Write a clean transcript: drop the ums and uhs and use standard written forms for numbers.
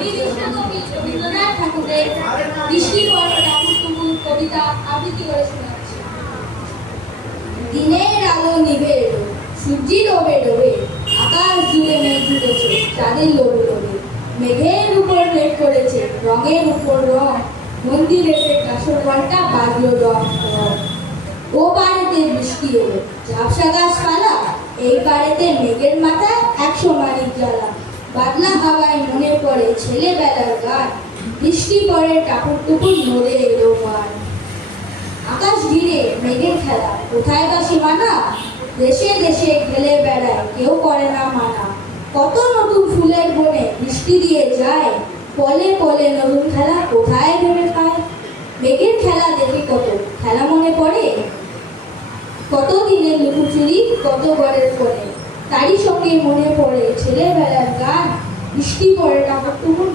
বিশিষ্ট কবি রবীন্দ্রনাথ ঠাকুরের বৃষ্টি পড়ে টাপুর টুপুর কবিতা আবৃত্তি করে শোনাচ্ছি। দিনের আলো নিভে এলো, সূর্যি ডোবে ডোবে, আকাশ জুড়ে মেঘ উঠেছে চাঁদের লোভে লোভে। মেঘের উপর মেঘ করেছে রঙের উপর রং, মন্দিরের কাসর ঘন্টা বাজলো রং রং। ও পাড়েতে বৃষ্টি এলো, ঝাপসা গাছপালা, এই পাড়েতে মেঘের মাথায় 100 মানিক জ্বালা। বাদলা হাওয়ায় মনে পড়ে ছেলেবেলার গান, বৃষ্টি পড়ে টাপুর টুপুর নড়ে এলো গান। আকাশ ঘিরে মেঘের খেলা, কোথায় বা সীমানা, দেশে দেশে খেলে বেড়ায় কেউ করে না মানা। কত নতুন ফুলের বনে বৃষ্টি দিয়ে যায়, পলে পলে নতুন খেলা কোথায় ভেবে পায়। মেঘের খেলা দেখে কত খেলা মনে পড়ে, কত দিনের লুকোচুরি কত ঘরের কোণে। তারই সঙ্গে মনে পড়ে ছেলেবেলার গান, বৃষ্টি পড়ে টাপুর টুপুর